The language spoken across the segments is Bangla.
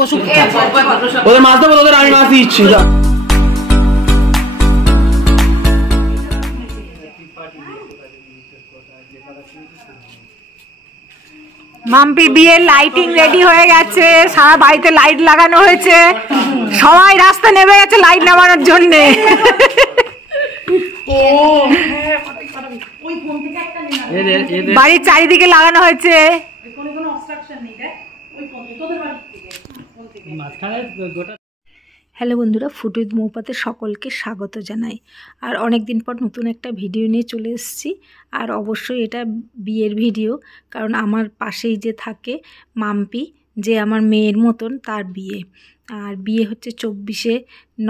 বসো, ওদের মাছ দেবো, তোদের আমি মাছ দিচ্ছি। মাম্পির বিয়ের লাইটিং রেডি হয়ে গেছে, সারা বাড়িতে লাইট লাগানো হয়েছে, সবাই রাস্তা নেমে গেছে লাইট নামানোর জন্য। বাড়ির চারিদিকে লাগানো হয়েছে। হ্যালো বন্ধুরা, ফুড উইথ মৌপাতে সকলকে স্বাগত জানাই। আর অনেক দিন পর নতুন একটা ভিডিও নিয়ে চলে এসেছি। আর অবশ্যই এটা বিয়ের ভিডিও, কারণ আমার পাশেই যে থাকে মাম্পি, যে আমার মেয়ের মতন, তার বিয়ে। আর বিয়ে হচ্ছে 24শে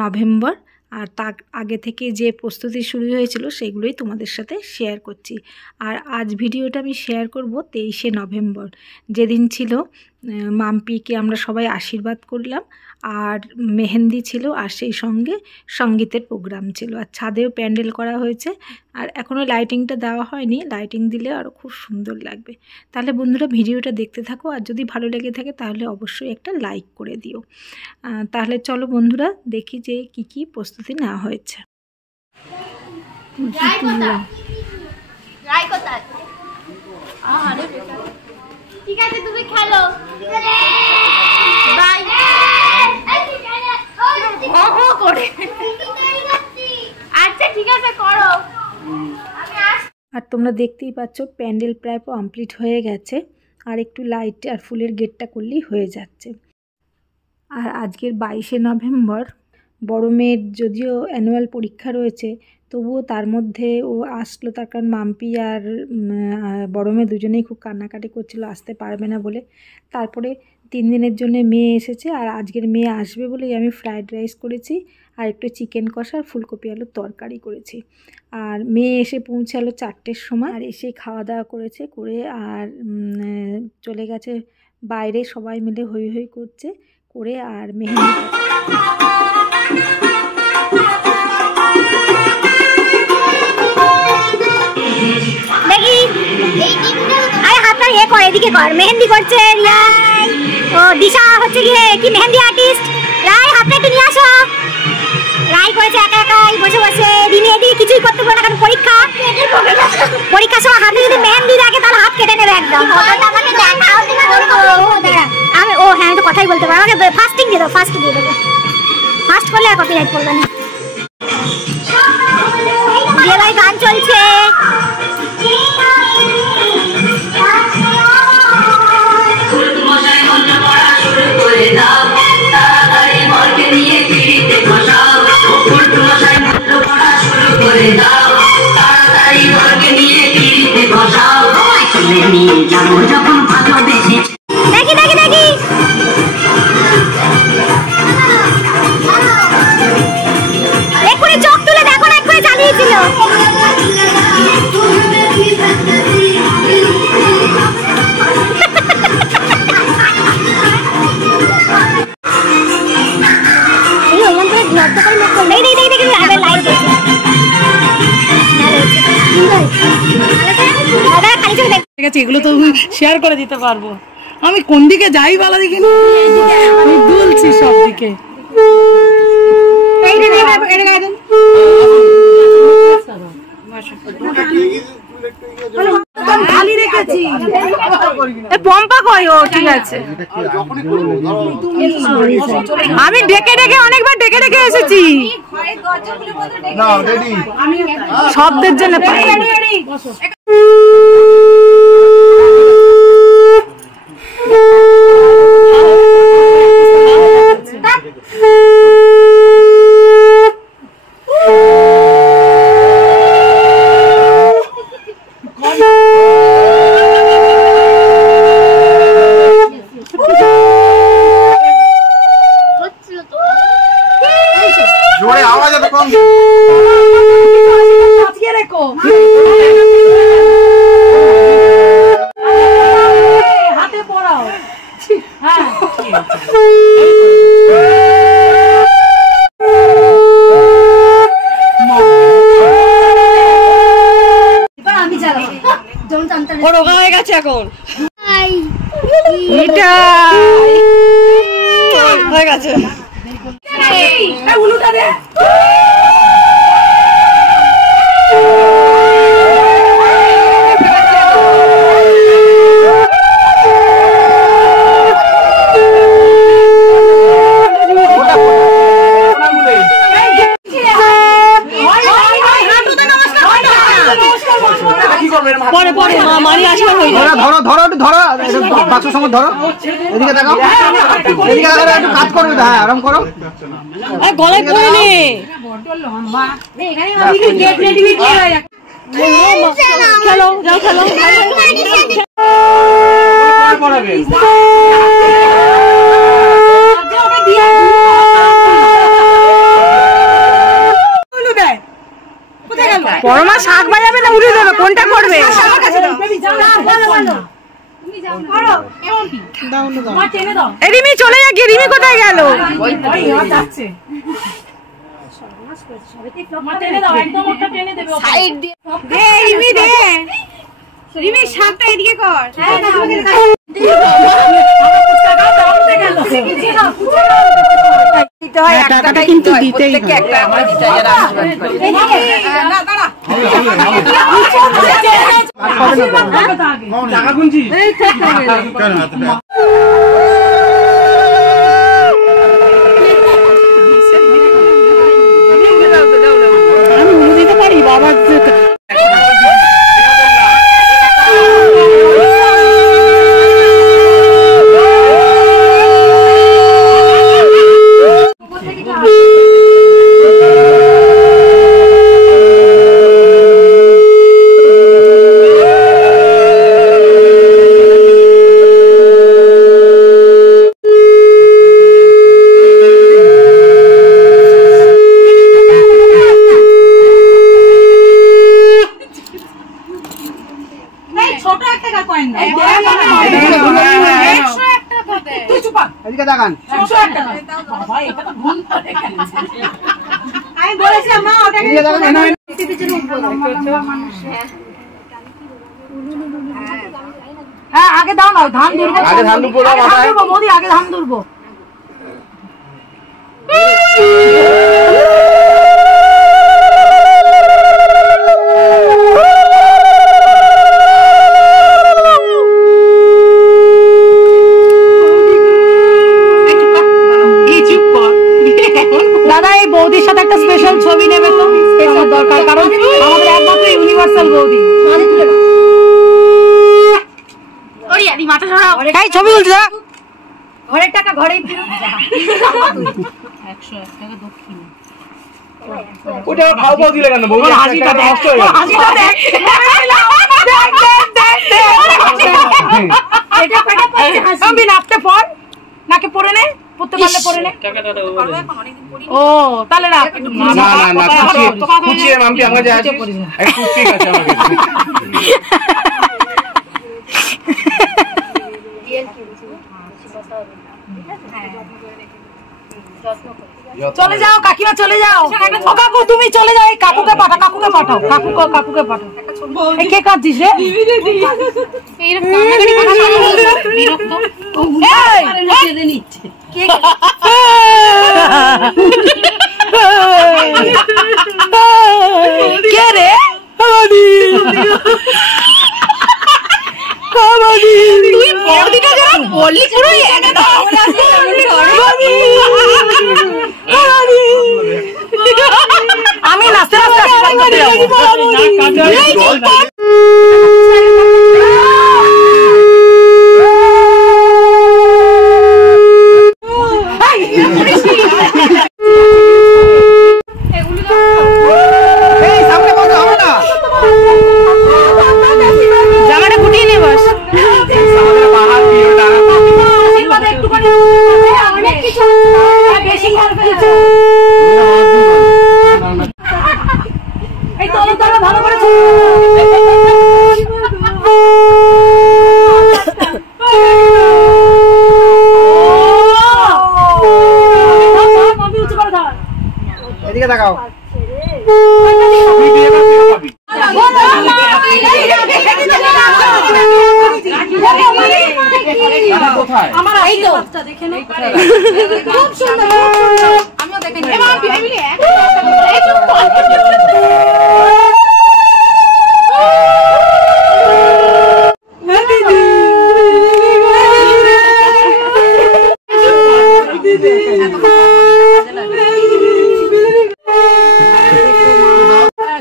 নভেম্বর। আর তার আগে থেকে যে প্রস্তুতি শুরু হয়েছিল সেগুলোই তোমাদের সাথে শেয়ার করছি। আর আজ ভিডিওটা আমি শেয়ার করব 23শে নভেম্বর, যেদিন ছিল মাম্পিকে আমরা সবাই আশীর্বাদ করলাম, আর মেহেন্দি ছিল, আর সেই সঙ্গে সঙ্গীতের প্রোগ্রাম ছিল, আর ছাদেও প্যান্ডেল করা হয়েছে। আর এখনও লাইটিংটা দেওয়া হয়নি, লাইটিং দিলে আরও খুব সুন্দর লাগবে। তাহলে বন্ধুরা ভিডিওটা দেখতে থাকো, আর যদি ভালো লেগে থাকে তাহলে অবশ্যই একটা লাইক করে দিও। তাহলে চলো বন্ধুরা দেখি যে কি কি প্রস্তুতি নেওয়া হয়েছে। ঠিক আছে, তুমি খেলো। বাই। আচ্ছা ঠিক আছে, করো। আর তোমরা দেখতেই পাচ্ছ প্যান্ডেল প্রায় কমপ্লিট হয়ে গেছে, আর একটু লাইট আর ফুলের গেটটা করলেই হয়ে যাচ্ছে। আর আজকের 22শে নভেম্বর, বড় মেয়ের যদিও অ্যানুয়াল পরীক্ষা রয়েছে, তবুও তার মধ্যে ও আসলো, তার কারণ মাম্পি আর বড় মেয়ে দুজনেই খুব কান্নাকাটি করছিল আসতে পারবে না বলে। তারপরে 3 দিনের জন্য মেয়ে এসেছে, আর আজকের মেয়ে আসবে বলেই আমি ফ্রাইড রাইস করেছি, আর একটু চিকেন কষা আর ফুলকপি আলুর তরকারি করেছি। আর মেয়ে এসে পৌঁছালো 4টের সময়, আর এসে খাওয়া দাওয়া করেছে, করে আর চলে গেছে বাইরে, সবাই মিলে হই হই করছে করে। আর মেহেন্দি এদিকে কর, মেহেন্দি করছে রিয়া। ও দিশা হচ্ছে গিয়ে কি মেহেন্দি আর্টিস্ট। রাই হাতটা একটু নিয়ে আসো। রাই করেছে একা একাই বসে বসে, দিনে এদিকে কিছুই করতে পারে না, কারণ পরীক্ষার সময় হাতে যদি মেহেন্দি থাকে তাহলে হাত কেটে নেবে একদম। আমি ও হ্যাঁ, তো কথাই বলতে পারো, আমাকে ফাস্টিং দিয়ে দাও, ফাস্ট দিয়ে দেবো। ফাস্ট করলে আর কপিরাইট করবে না। বিয়েবাড়ি গান চলছে। দেখি দেখি দেখি এক্ষুনি চোখ তুলে দেখো না, এক্ষুনি চালিয়েছিল। এগুলো তো শেয়ার করে দিতে পারবো। আমি কোন দিকে যাই বলা দেখি, বলছি সব দিকে। খালি রেখেছি, পম্পা কই? ও ঠিক আছে, আমি ডেকে ডেকে অনেকবার ডেকে ডেকে এসেছি শব্দের জন্য। হাতে পড়াও। হ্যাঁ হয়ে গেছে এখন। হয়ে গেছে। উলুটা দে। পরে পরে মানি আসবে। ধরো ধরো একটু ধরো, বাচ্চার সঙ্গে ধরো, এদিকে দেখাও, এদিকে দেখাও, একটু কাজ করবে। হ্যাঁ আরাম করো, গলায় পড়ে নে। খেলো যাও, খেলো। পরমা শাক বাজাবে না উঠে দেবে, কোনটা করবে? রিমি চলে যা, রিমি কোথায় গেল? রিমি শাকটা এদিকে কর। টাকাটা কিন্তু দিতেই হবে। আমি দিতে পারি বাবা। হ্যাঁ আগে দাও না, ধান ধরবো, আগে ধান ধরবো, মোদি আগে ধান ধরবো। দাদা এই বৌদির সাথে একটা স্পেশাল ছবি নেবে তো, দরকার, কারণ আমাদের একমাত্র ইউনিভার্সাল বৌদি। ছবি উঠছে ঘরের টাকা ঘরেই ফেরত। 101 টাকা দক্ষিণ। ওটা খাও পাও দিলে কেন বৌদি? হাসিটা নষ্ট হয়ে গেল। হাসিটা দেখ, এটা পেটা পড়ে হাসি। আমি নাপতে পড়, নাকে পড়ে নে, পড়তে পারলে পড়ে নে। টাকাটা দাও বলে। ও তাহলে না না না কুচিয়ে মাম্পি আমরা যা আছে একটু ঠিক আছে আমাকে। চলে যাও কাকিমা, চলে যাও। কাকু তুমি চলে যাও, কাকুকে পাঠাও, কাকুকে পাঠাও, কাকুকে পাঠাও। কে কাঁদছিস রে? কে রে? তুই বড়দিটা যারা বললি পুরো আমি নাচতে জামাটা গুটিয়ে নে বাস। ভালো করে এদিকে দেখাও। কোথায় আমার এই তো বাচ্চা দেখে না খুব সুন্দর আমিও দেখে নি এবার ফ্যামিলি এই তো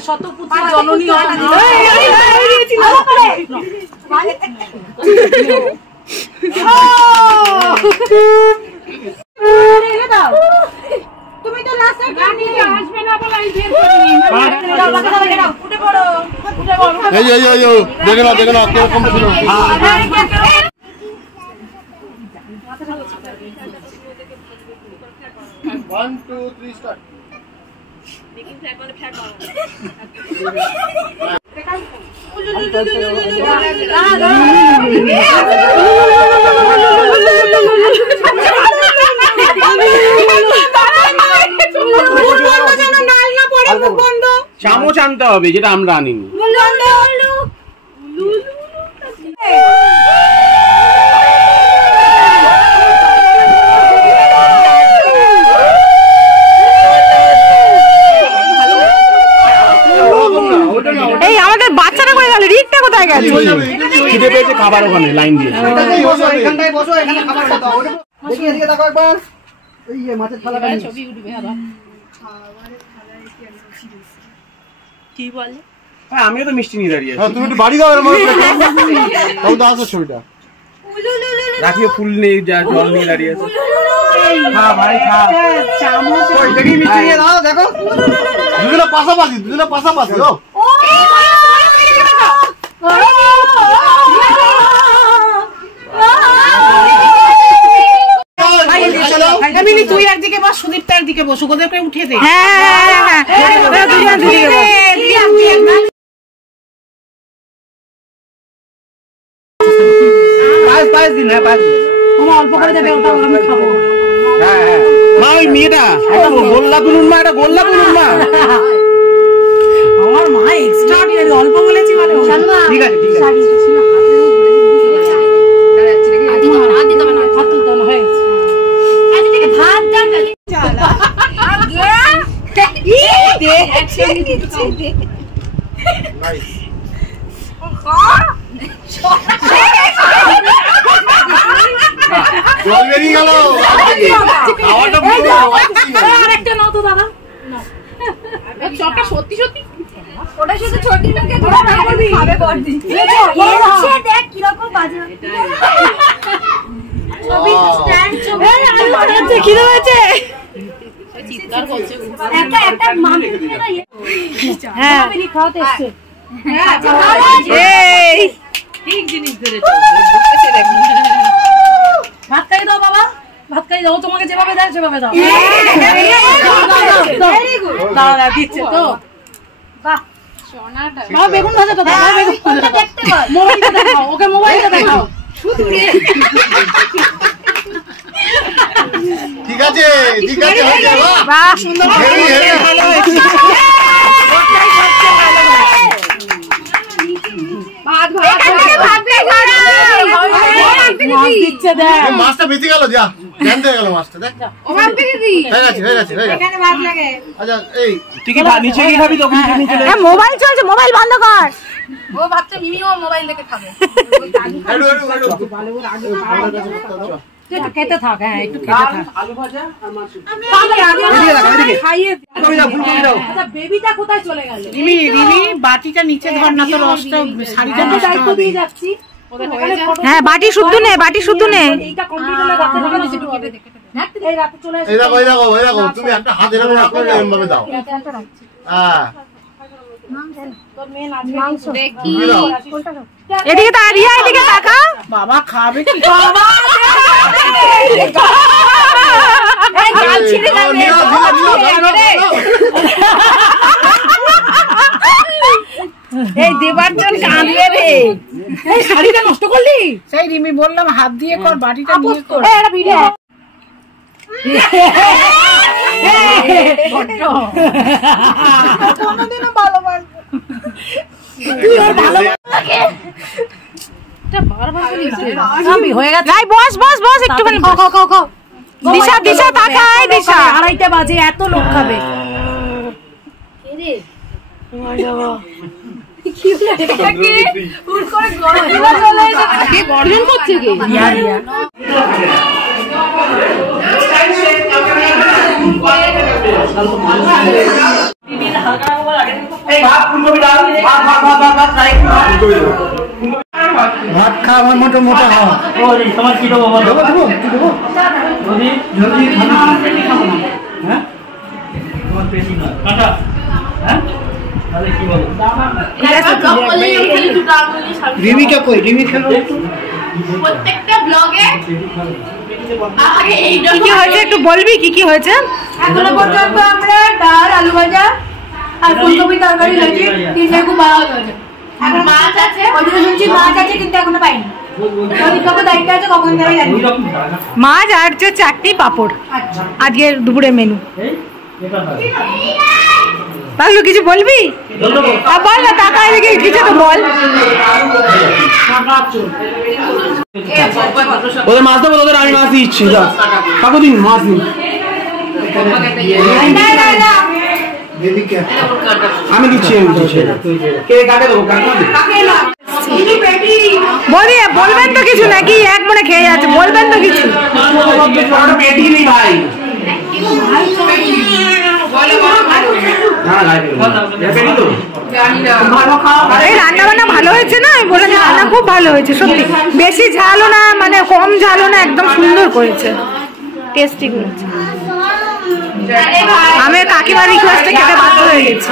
শতপুত্র জননী তুমি তো লাস্ট গাড়ি আসবে না বলে আমি বের করিনি উঠে পড়ো এই দেখে না কিরকম ছিল। 1 2 3 স্টার্ট। চামচ আনতে হবে যেটা আমরা আনিনি। এই আমাদের বাচ্চাটা কই গেল? রিকটা কোথায় গেল? খিদে পেয়েছে, খাবার ওখানে লাইন দিয়ে। এখানটায় বসো, এখানে খাবারটা দাও। দেখি এদিকে তাকাও একবার। এই যে মাছের থালাটা নিয়ে ছবি উঠবে আবার। কি বলে? হ্যাঁ আমিও তো মিষ্টি নিয়ে দাঁড়িয়ে আছি। হ্যাঁ তুমি একটু বাড়ি দাও এর মধ্যে। তাও দাও তো ছবিটা। রাখিও ফুল নেই, যা জল নিয়ে দাঁড়িয়ে আছে। খা ভাই খা। চামচ কই দেখি মিষ্টি নিয়ে দাও দেখো। দুজনে পাশাপাশি ও। এমনি তুই একদিকে বস, সুদীপটা একদিকে বস, ওদেরকে উঠে দে। হ্যাঁ দুজন দুদিকে বস। পাঁচ দিন। হ্যাঁ 5 দিন। অল্প করে দেবে, ওটা আমি খাবো। হ্যাঁ মা ওই মেয়েটা একটা গোল্লা তুলুন মা, একটা গোল্লা তুলুন মা। আমার মা এক্সট্রাঅর্ডিনারি, অল্প বলেছি মানে ঠিক আছে জল বেরিয়ে গেল। আরেকটা নাও তো দাদা। চপটা সত্যি ওটা শুধু ছোটি লোকে খাবে বড়দি দেখ কি রকম বাজে ছবি স্ট্যান্ড ছবি কি হয়েছে? চিৎকার করছে। একটা মামি দিবে না হ্যাঁ আমি খাওয়াতে এসেছে এই ঠিক জিনিস ধরেছো। ভাত খাই দাও বাবা, ভাত খাই দাও। তোমাকে যেভাবে দেয় সেভাবে দাও। দাও দিচ্ছে তো। বাহ বাবা, বেগুন ভাজাটা দাও। বেগুন ভাজাটা দেখতে পাও, মোবাইলটা দেখাও ওকে, মোবাইলটা দেখাও। ঠিক আছে হয়ে যাবে। বাহ সুন্দর ভালো হয়েছে। মাছটা বেঁচে গেল, যা জ্যান্ত হয়ে গেল মাছটা। দেখ হয়ে গেছে। আচ্ছা এই তুই কি নিচে গিয়ে খাবি? তো নিচে মোবাইল চলছে, মোবাইল বন্ধ কর। ও বাচ্চা মিমিও মোবাইল দেখে খাবে। খেতে থাক, হ্যাঁ একটু খেতে থাক। আলু ভাজা আর মাছ। খাইয়ে বেবিটা কোথায় চলে গেল? রিমি বাটিটা নিচে ধর না, তো রসটা শাড়িটা দায়িত্ব দিয়ে যাচ্ছি। হ্যাঁ বাটি শুদ্ধ নে, বাটি শুদ্ধ নে। এইটা কমপ্লিট হলে রাতে হবে, এই রাতে চলে আসবে। এই দেখো তুমি একটা হাত এরকম রাখো, এরকম ভাবে দাও। হ্যাঁ এদিকে তাড়িয়ে, এদিকে তাকা। বাবা খাবে কি? এই দেবার্জন কাঁদবে রে। এই শাড়িটা নষ্ট করলি? সেই রিমি বললাম হাত দিয়ে কর, বাটিটা নিয়ে কর। কোনদিনও ভালো হয়ে গেছে। রাই বস বস বস একটুখানি খাও। দিশা দিশা তাকাই দিশা। 2:30 বাজে, এত লোক খাবে। গর্জন করছে কি? ভাত খা আমার মোটা মোটা হওয়া তোমার কি দেবো রিমিকা কই রিমি খেলো প্রত্যেকটা ব্লগে কি হয়েছে একটু বলবি কি হয়েছে? এখনো পর্যন্ত আমরা ডাল, আলু ভাজা আর ফুলকপি তরকারি হয়েছে, তিনটে খুব ভালো হয়েছে। এখন মাছ আছে, ওইদিকে শুনছি মাছ আছে কিন্তু এখনো পাইনি। কখন দায়িত্ব আছে কখন যাবে জানি। মাছ আর যে 4টি পাপড় আজকের দুপুরের মেনু। পাগলু কিছু বলবি? বল না, টাকা এদিকে কিছু তো বল। ওদের মাছ দেবো, তোদের আমি মাছ দিচ্ছি। কাকু দিন মাছ দিন, আমি দিচ্ছি। বলবেন তো কিছু নাকি এক মনে খেয়ে যাচ্ছে? বলবেন তো কিছু? রান্না বান্না ভালো হয়েছে না? আমি বলেছি রান্না খুব ভালো হয়েছে সত্যি, বেশি ঝালও না মানে কম ঝালও না, একদম সুন্দর করেছে, টেস্টি করেছে। আমি কাকিমার রিকোয়েস্টে খেতে বাধ্য হয়ে গেছি।